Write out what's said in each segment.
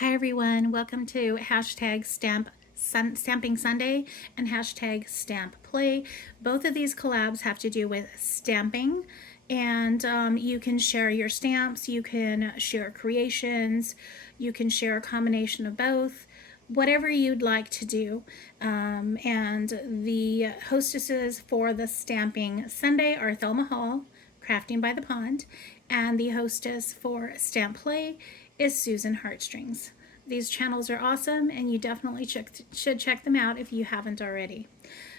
Hi everyone, welcome to hashtag Stamping Sunday and hashtag Stamp Play. Both of these collabs have to do with stamping, and you can share your stamps, you can share creations, you can share a combination of both, whatever you'd like to do. And the hostesses for the Stamping Sunday are Thelma Hall, Crafting by the Pond, and the hostess for Stamp Play is Susan Heartstrings. These channels are awesome, and you definitely should check them out if you haven't already.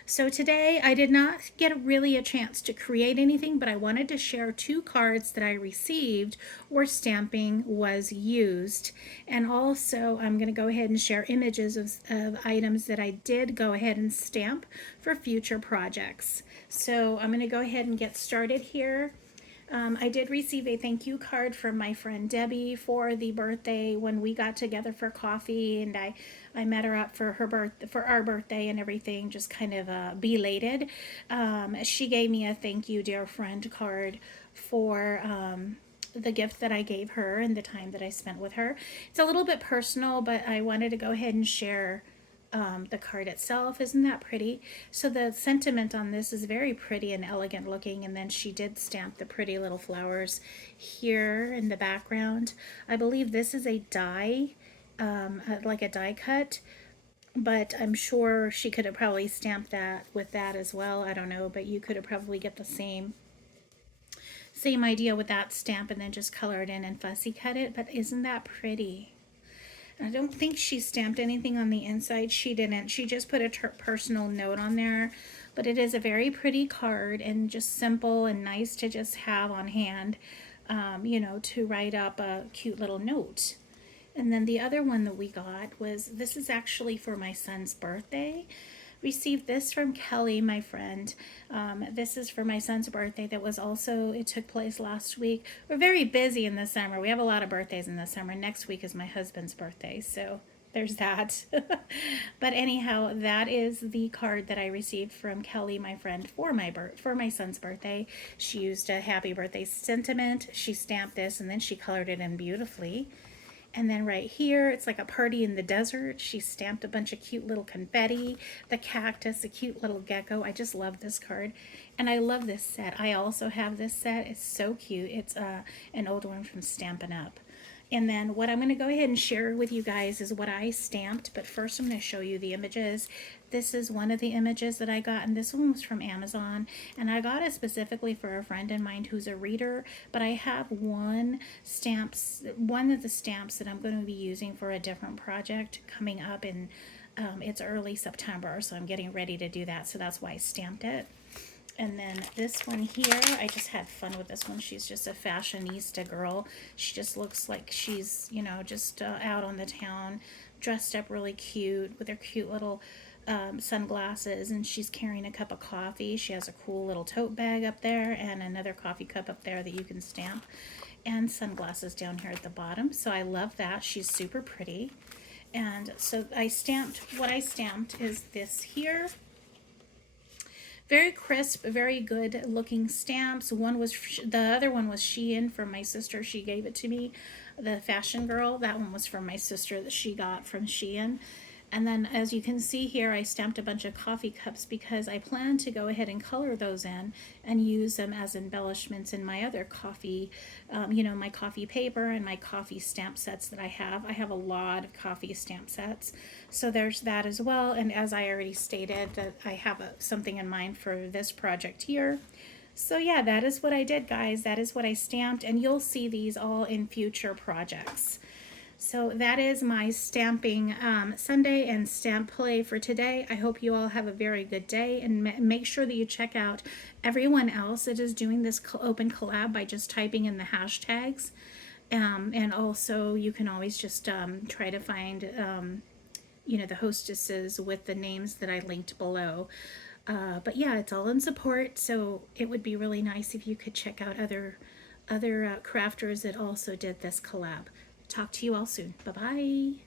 So today I did not get really a chance to create anything, but I wanted to share two cards that I received where stamping was used. And also I'm going to go ahead and share images of items that I did go ahead and stamp for future projects. So I'm going to go ahead and get started here. I did receive a thank you card from my friend Debbie for the birthday when we got together for coffee, and I met her up for our birthday and everything, just kind of belated. She gave me a thank you, dear friend card for the gift that I gave her and the time that I spent with her. It's a little bit personal, but I wanted to go ahead and share the card itself. Isn't that pretty? So the sentiment on this is very pretty and elegant looking, and then she did stamp the pretty little flowers here in the background. I believe this is a die, like a die cut, but I'm sure she could have probably stamped that with that as well. I don't know, but you could have probably get the same idea with that stamp and then just color it in and fussy cut it. But isn't that pretty? I don't think she stamped anything on the inside. She didn't. She just put a personal note on there. But it is a very pretty card and just simple and nice to just have on hand, to write up a cute little note. And then the other one that we got was, this is actually for my son's birthday. Received this from Kelly, my friend. This is for my son's birthday that was also, it took place last week. We're very busy in the summer. We have a lot of birthdays in the summer. Next week is my husband's birthday, so there's that. But anyhow, that is the card that I received from Kelly, my friend, for my son's birthday. She used a happy birthday sentiment. She stamped this and then she colored it in beautifully. And then right here, it's like a party in the desert. She stamped a bunch of cute little confetti, the cactus, a cute little gecko. I just love this card. And I love this set. I also have this set. It's so cute. It's an old one from Stampin' Up. And then what I'm going to go ahead and share with you guys is what I stamped. But first I'm going to show you the images. This is one of the images that I got, and this one was from Amazon. And I got it specifically for a friend of mine who's a reader. But I have one of the stamps that I'm going to be using for a different project coming up in it's early September. So I'm getting ready to do that. So that's why I stamped it. And then this one here, I just had fun with this one. She's just a fashionista girl. She just looks like she's, just out on the town, dressed up really cute with her cute little sunglasses, and she's carrying a cup of coffee. She has a cool little tote bag up there and another coffee cup up there that you can stamp, and sunglasses down here at the bottom. So I love that. She's super pretty. And so what I stamped is this here. Very crisp, very good looking stamps. The other one was Shein from my sister. She gave it to me, the fashion girl. That one was from my sister that she got from Shein. And then as you can see here, I stamped a bunch of coffee cups because I plan to go ahead and color those in and use them as embellishments in my other coffee, my coffee paper and my coffee stamp sets that I have. I have a lot of coffee stamp sets. So there's that as well. And as I already stated, that I have something in mind for this project here. So yeah, that is what I did, guys. That is what I stamped, and you'll see these all in future projects. So that is my stamping Sunday and stamp play for today. I hope you all have a very good day, and make sure that you check out everyone else that is doing this open collab by just typing in the hashtags. And also you can always just try to find, the hostesses with the names that I linked below. But yeah, it's all in support, so it would be really nice if you could check out other crafters that also did this collab. Talk to you all soon. Bye-bye.